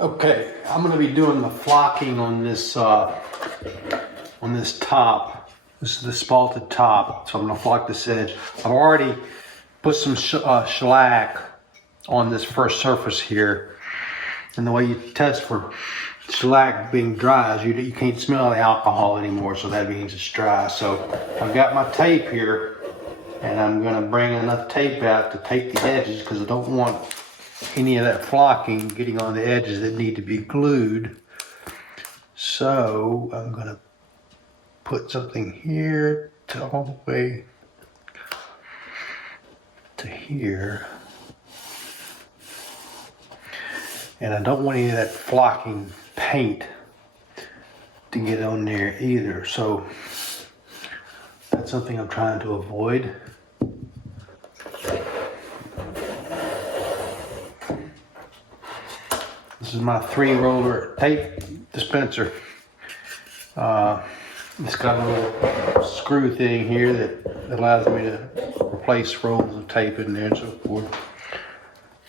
Okay, I'm going to be doing the flocking on this top. This is the spalted top, so I'm going to flock this edge. I've already put some shellac on this first surface here, and the way you test for shellac being dry is you can't smell the alcohol anymore, so that means it's dry. So I've got my tape here, and I'm going to bring enough tape out to tape the edges because I don't want any of that flocking getting on the edges that need to be glued. So I'm going to put something here to all the way to here. And I don't want any of that flocking paint to get on there either. So that's something I'm trying to avoid. This is my 3-roller tape dispenser. It's got a little screw thing here that allows me to replace rolls of tape in there and so forth.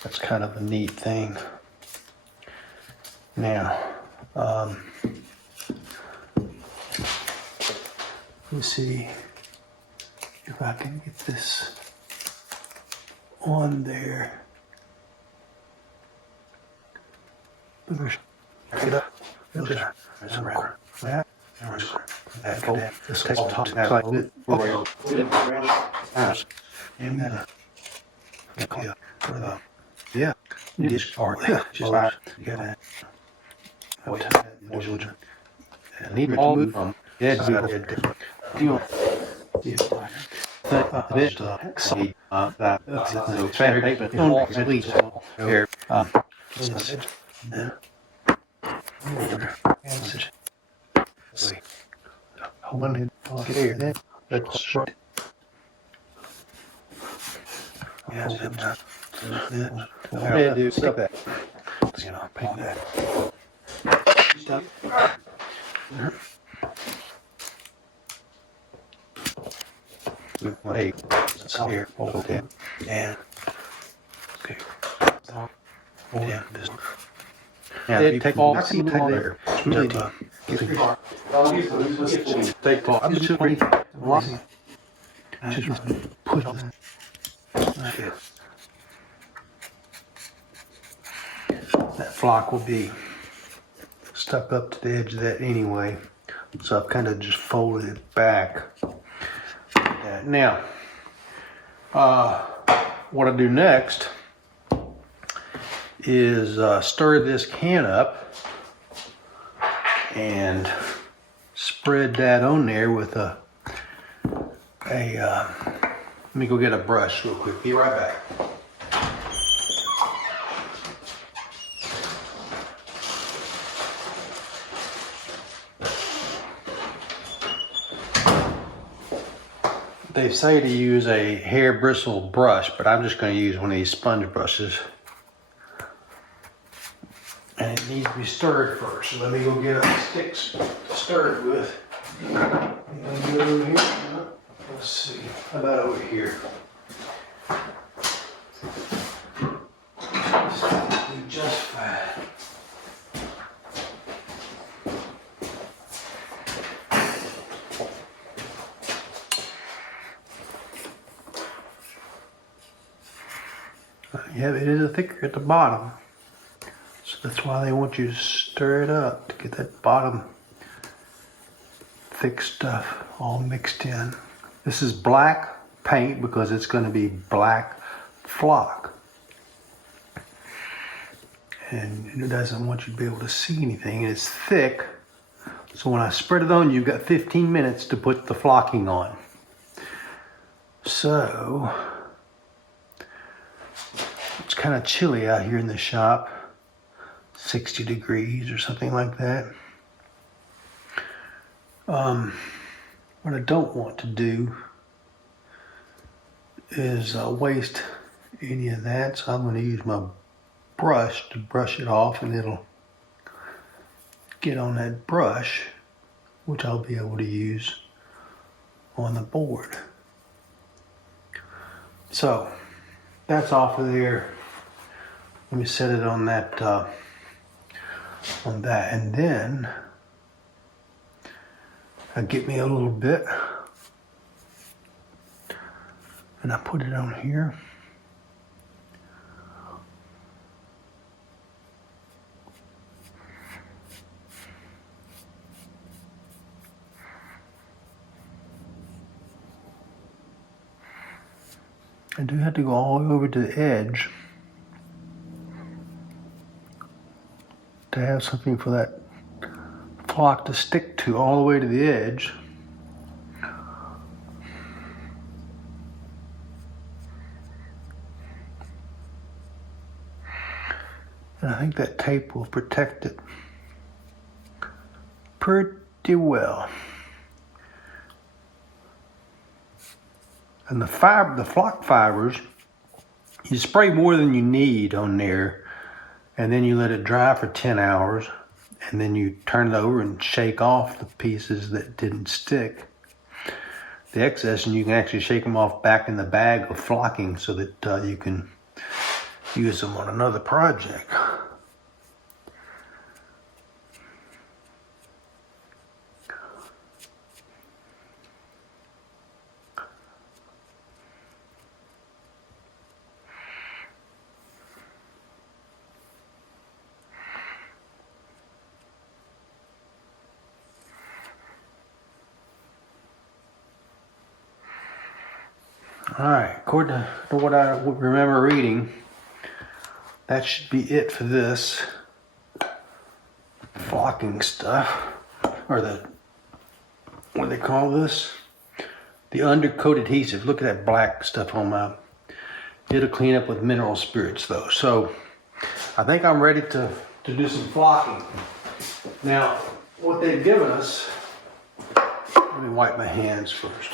That's kind of a neat thing. Now, let me see if I can get this on there. Get up. This takes top like this. Yeah. Just need all move from edge to edge. You hold it here, then that's short. Yeah, do stuff that. You know, paint that. Stuff. Hey, it's here. Hold it. And okay. Hold it. Yeah, you take all. I see take there. Really tough. Take off. I'm just waiting. Just put on. That flock will be stuck up to the edge of that anyway, so I've kind of just folded it back. Now, what I do next is stir this can up and spread that on there with a let me go get a brush real quick. Be right back. They say to use a hair bristle brush, but I'm just going to use one of these sponge brushes. And it needs to be stirred first. So let me go get a stick to stir it with. Over here? Let's see. How about over here? This will do just fine. Yeah, it is thicker at the bottom. So that's why they want you to stir it up to get that bottom thick stuff all mixed in. This is black paint because it's going to be black flock. And it doesn't want you to be able to see anything. It's thick. So when I spread it on, you've got 15 minutes to put the flocking on. So it's kind of chilly out here in the shop. 60 degrees or something like that. What I don't want to do is waste any of that, so I'm going to use my brush to brush it off, and it'll get on that brush, which I'll be able to use on the board. So that's off of there. Let me set it on that on that. And then I get me a little bit and I put it on here. I do have to go all the way over to the edge to have something for that flock to stick to all the way to the edge. And I think that tape will protect it pretty well. And the flock fibers, you spray more than you need on there, and then you let it dry for 10 hours, and then you turn it over and shake off the pieces that didn't stick, the excess, and you can actually shake them off back in the bag of flocking so that you can use them on another project. All right, according to what I remember reading, that should be it for this flocking stuff, or what do they call this? The undercoat adhesive. Look at that black stuff on my, it'll clean up with mineral spirits though. So I think I'm ready to do some flocking. Now, what they've given us, let me wipe my hands first.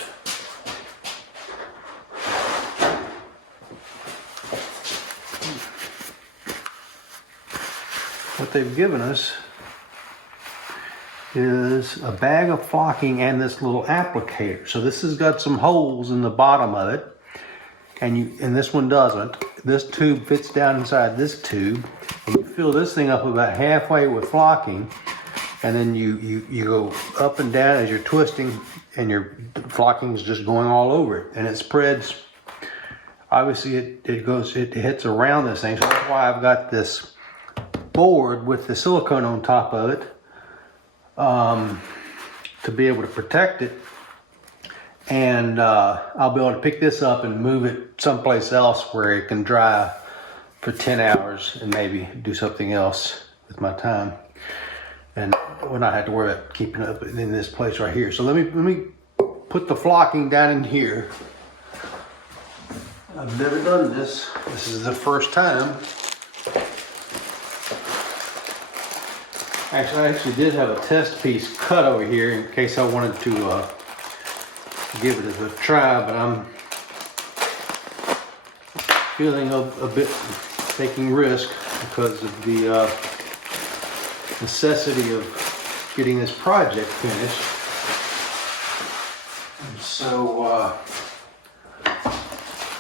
What they've given us is a bag of flocking and this little applicator. So this has got some holes in the bottom of it, and this one doesn't. This tube fits down inside this tube, and you fill this thing up about halfway with flocking, and then you go up and down as you're twisting, and your flocking is just going all over it, and it spreads. Obviously, it hits around this thing, so that's why I've got this board with the silicone on top of it to be able to protect it, and I'll be able to pick this up and move it someplace else where it can dry for 10 hours and maybe do something else with my time, and will not have to worry about keeping it up in this place right here. So let me put the flocking down in here. I've never done this. This is the first time. Actually, I actually did have a test piece cut over here in case I wanted to give it a try, but I'm feeling a bit taking risk because of the necessity of getting this project finished. And so,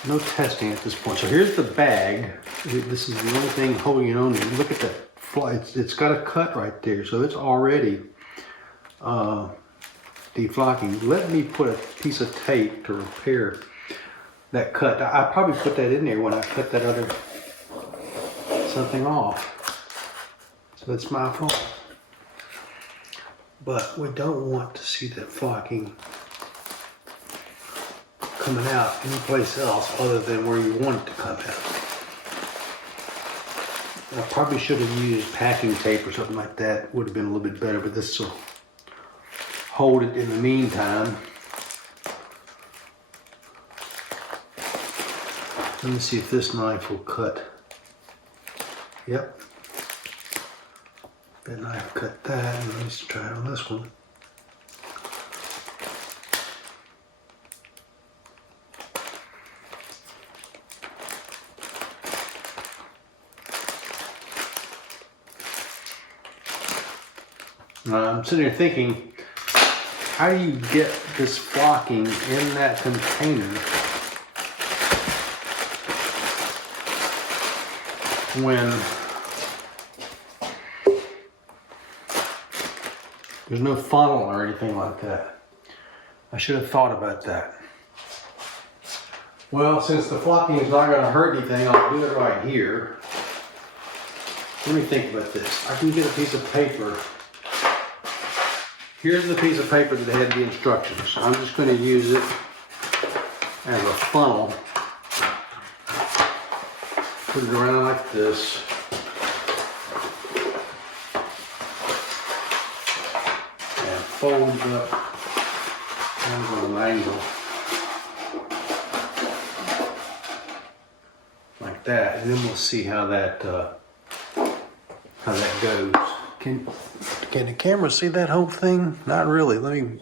no testing at this point. So here's the bag. This is the only thing holding it on. Look at that. It's got a cut right there, so it's already deflocking. Let me put a piece of tape to repair that cut. I probably put that in there when I cut that other something off, so that's my fault. But we don't want to see that flocking coming out anyplace else other than where you want it to come out. I probably should have used packing tape or something like that. Would have been a little bit better, but this will hold it in the meantime. Let me see if this knife will cut. Yep. That knife cut that, and let's try it on this one. I'm sitting here thinking, how do you get this flocking in that container when There's no funnel or anything like that. I should have thought about that. Well, since the flocking is not going to hurt anything, I'll do it right here. Let me think about this. I can get a piece of paper. Here's the piece of paper that had the instructions. I'm just going to use it as a funnel. Put it around like this. And fold up on an angle. Like that. And then we'll see how that goes. Can the camera see that whole thing? Not really. Let me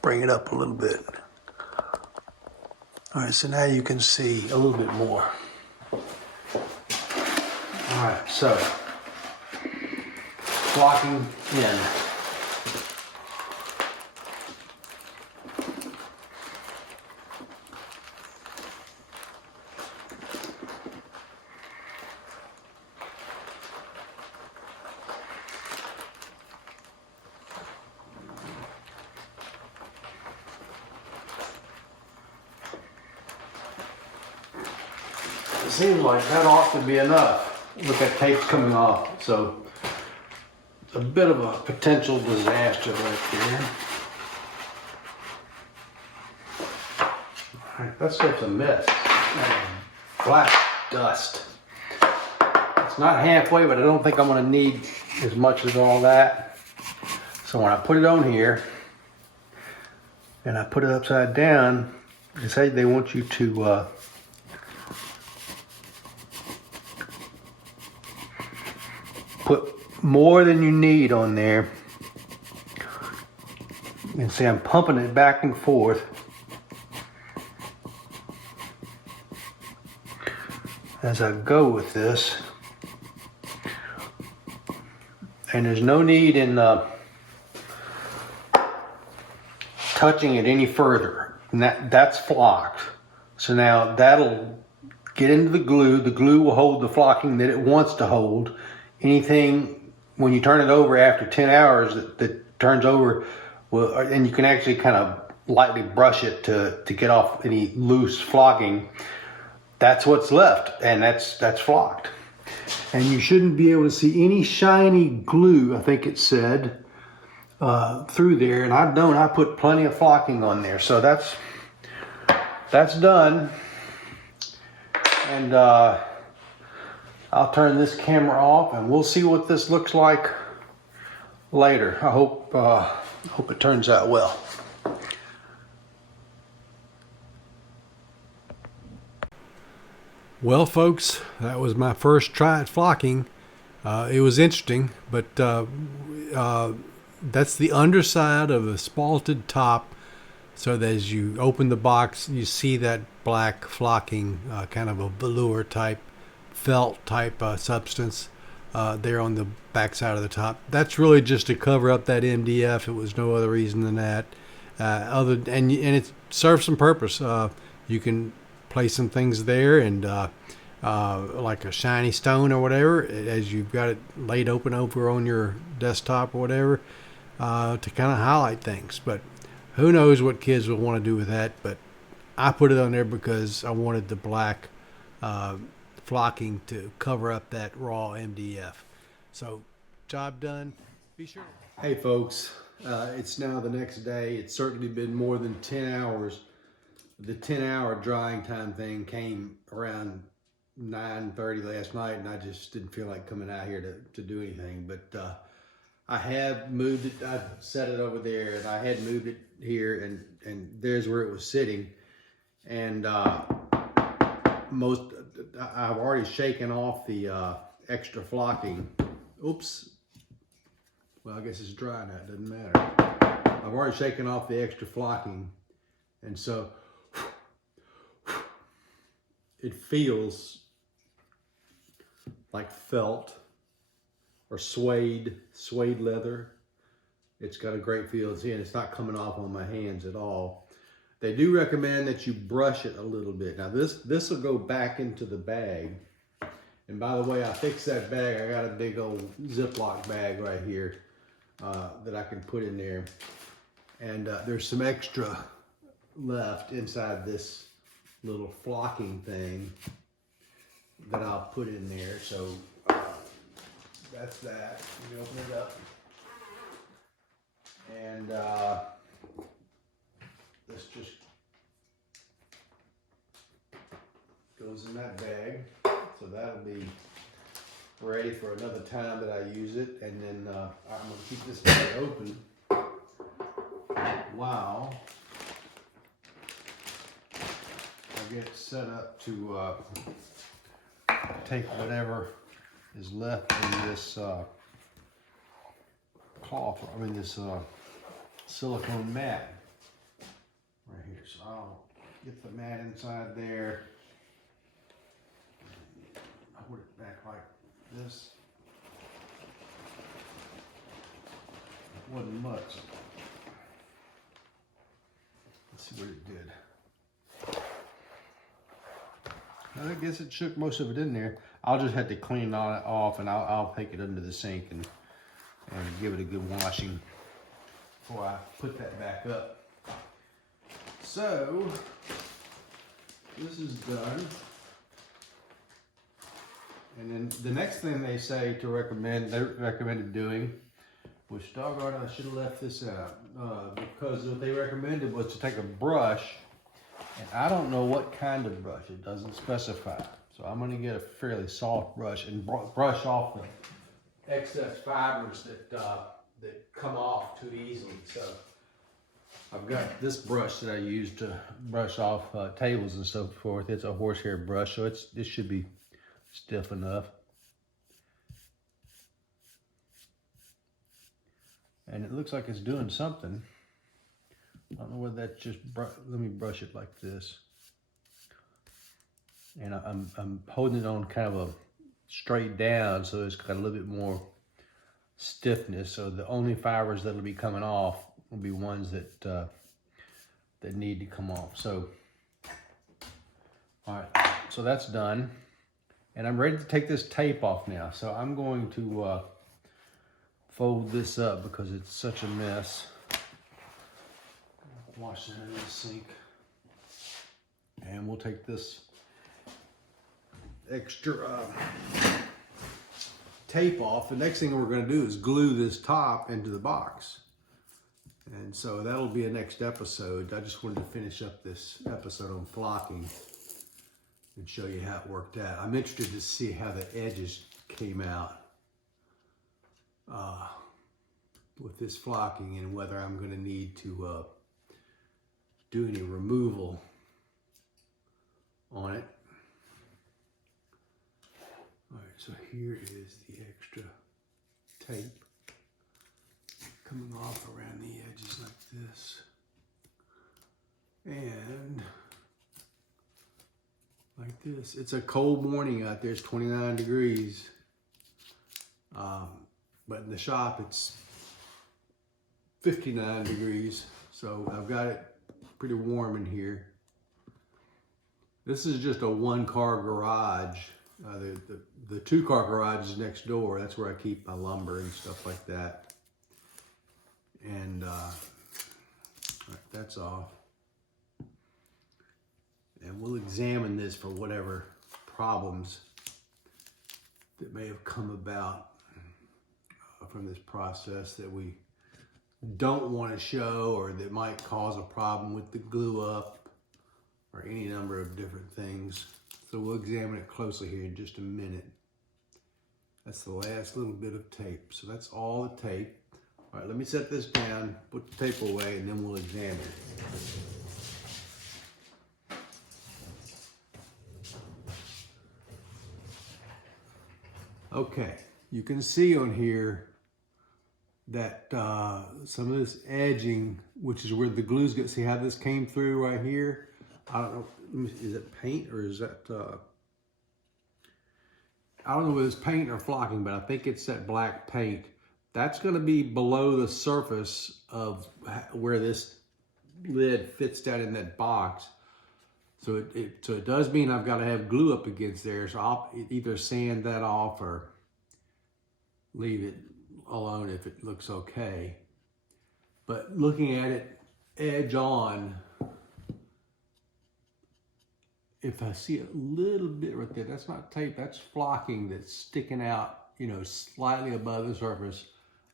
bring it up a little bit. All right, so now you can see a little bit more. All right, so flocking in. It seems like that ought to be enough. Look, that tape's coming off, so it's a bit of a potential disaster right there. All right, that stuff's a mess. Black dust. It's not halfway, but I don't think I'm going to need as much as all that. So when I put it on here and I put it upside down, they say they want you to put more than you need on there. You can see I'm pumping it back and forth. As I go with this. And there's no need in touching it any further. And that's flocked. So now that'll get into the glue. The glue will hold the flocking that it wants to hold. Anything, when you turn it over after 10 hours that turns over, well, and you can actually kind of lightly brush it to get off any loose flocking, that's what's left, and that's flocked. And you shouldn't be able to see any shiny glue, I think it said, through there, and I put plenty of flocking on there, so that's done. And I'll turn this camera off and we'll see what this looks like later. I hope it turns out well. Well, folks, that was my first try at flocking. It was interesting, but that's the underside of a spalted top, so that as you open the box, you see that black flocking, kind of a velour type, felt type substance there on the back side of the top. That's really just to cover up that MDF. It was no other reason than that. And it serves some purpose. You can place some things there, and like a shiny stone or whatever, as you've got it laid open over on your desktop or whatever, to kind of highlight things. But who knows what kids will want to do with that. But I put it on there because I wanted the black flocking to cover up that raw MDF. So, job done. Be sure. Hey folks, it's now the next day. It's certainly been more than 10 hours. The 10-hour drying time thing came around 9:30 last night, and I just didn't feel like coming out here to do anything. But I have moved it. I set it over there, and I had moved it here, and there's where it was sitting. And I've already shaken off the extra flocking. Oops. Well, I guess it's dry now. It doesn't matter. I've already shaken off the extra flocking, and so it feels like felt or suede leather. It's got a great feel. And it's not coming off on my hands at all. They do recommend that you brush it a little bit. Now this will go back into the bag. And by the way, I fixed that bag. I got a big old Ziploc bag right here. that I can put in there. And there's some extra left inside this little flocking thing that I'll put in there. So that's that. Let me open it up. And this just goes in that bag. So that'll be ready for another time that I use it. And then I'm gonna keep this bag open while I get set up to take whatever is left in this cloth, this silicone mat right here. So I'll get the mat inside there. I'll put it back like this. It wasn't much. Let's see what it did. I guess it shook most of it in there. I'll just have to clean all that off, and I'll take it under the sink and give it a good washing before I put that back up. So this is done. And then the next thing they say to they recommended doing, which doggone it, I should have left this out, because what they recommended was to take a brush, and I don't know what kind of brush, it doesn't specify. So I'm gonna get a fairly soft brush and brush off the excess fibers that come off too easily. So I've got this brush that I use to brush off tables and so forth. It's a horsehair brush, so it should be stiff enough. And it looks like it's doing something. I don't know whether that's just, let me brush it like this. And I'm holding it on kind of a straight down, so it's got a little bit more stiffness. So the only fibers that'll be coming off will be ones that that need to come off. So, all right, so that's done. And I'm ready to take this tape off now. So I'm going to fold this up because it's such a mess. Wash that in the sink. And we'll take this extra tape off. The next thing we're going to do is glue this top into the box. And so that'll be a next episode. I just wanted to finish up this episode on flocking and show you how it worked out. I'm interested to see how the edges came out with this flocking, and whether I'm going to need to do any removal on it. All right, so here is the extra tape coming off around the edges like this. And like this. It's a cold morning out there. It's 29 degrees. But in the shop, it's 59 degrees. So I've got it pretty warm in here. This is just a one-car garage. The two-car garage is next door. That's where I keep my lumber and stuff like that. And right, that's off. And we'll examine this for whatever problems that may have come about from this process that we don't want to show, or that might cause a problem with the glue up, or any number of different things. So we'll examine it closely here in just a minute. That's the last little bit of tape. So that's all the tape. All right, let me set this down, put the tape away, and then we'll examine it. Okay, you can see on here that some of this edging, which is where the glue's got, see how this came through right here? I don't know, is it paint or is that, I don't know whether it's paint or flocking, but I think it's that black paint. That's gonna be below the surface of where this lid fits down in that box. So it does mean I've got to have glue up against there. So I'll either sand that off or leave it alone if it looks okay. But looking at it edge on, if I see a little bit right there, that's not tape, that's flocking that's sticking out, you know, slightly above the surface.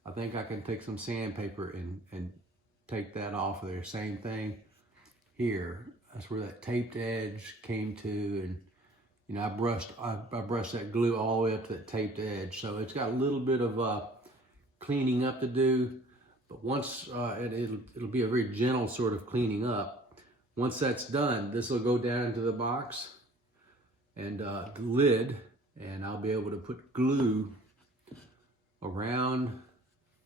I think I can take some sandpaper and take that off of there. Same thing here. That's where that taped edge came to, and you know, I brushed that glue all the way up to that taped edge. So it's got a little bit of cleaning up to do, but once it'll be a very gentle sort of cleaning up. Once that's done, this will go down into the box and the lid, and I'll be able to put glue around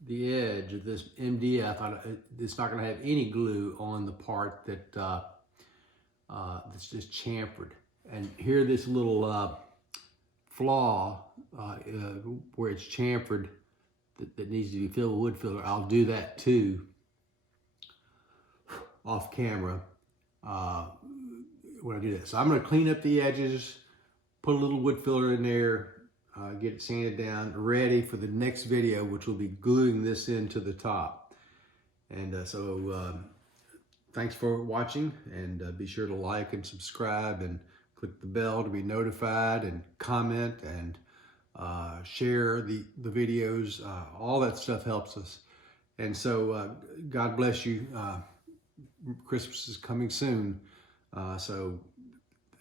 the edge of this MDF. It's not going to have any glue on the part that that's just chamfered. And here, this little flaw where it's chamfered that needs to be filled with wood filler, I'll do that too off camera when I do that. So I'm going to clean up the edges, put a little wood filler in there, get it sanded down, ready for the next video, which will be gluing this into the top. And thanks for watching, and be sure to like and subscribe and click the bell to be notified, and comment and share the videos. All that stuff helps us. And so God bless you. Christmas is coming soon. So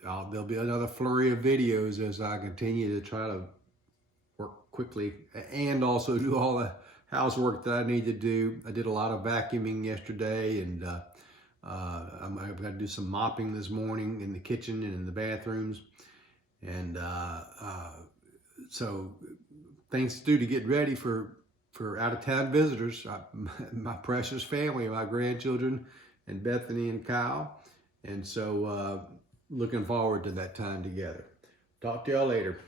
there'll be another flurry of videos as I continue to try to work quickly and also do all the housework that I need to do. I did a lot of vacuuming yesterday, and I've got to do some mopping this morning in the kitchen and in the bathrooms. And so things to do to get ready for out-of-town visitors, my precious family, my grandchildren, and Bethany and Kyle. And so looking forward to that time together. Talk to y'all later.